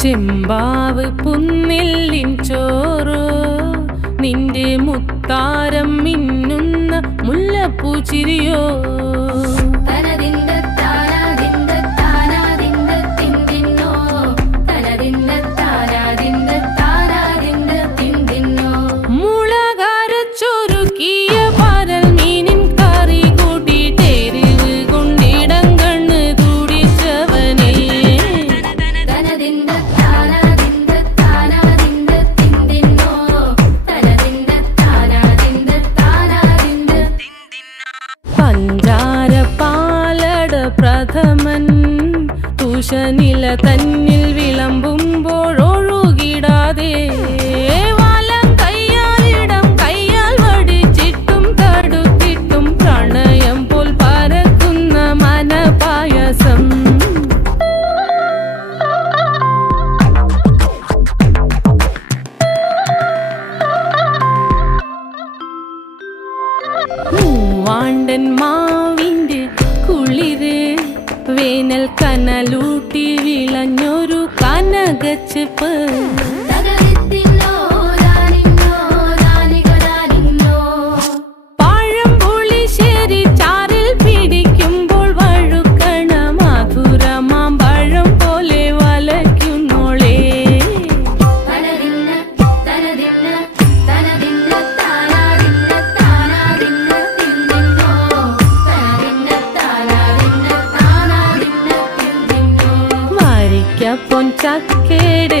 ചെമ്പാവ് പുന്നെല്ലിൻ ചോറോ നിന്റെ മുത്താരം മിന്നുന്ന മുല്ലപ്പൂ ചിരിയോ പ്രഥമൻ തുഷനില തന്നിൽ വിളമ്പുമ്പോഴൊഴുകിടാതെ വലം കയ്യാലിടം കയ്യാൽ വടിച്ചിട്ടും തടുത്തിട്ടും പ്രണയം പോൽ പരക്കുന്ന മനപായസം മൂവാണ്ടൻ മാവിന്റെ കുളിര് വേനൽ കനലൂട്ടി വിളഞ്ഞൊരു കനകച്ചെപ്പ് പഴം പുളിശ്ശേരി ചാറിൽ പിടിക്കുമ്പോൾ വഴുക്കണ മധുരമാം പഴം പോലെ വലയ്ക്കുന്നോളേ പൊൻചക്കേടെ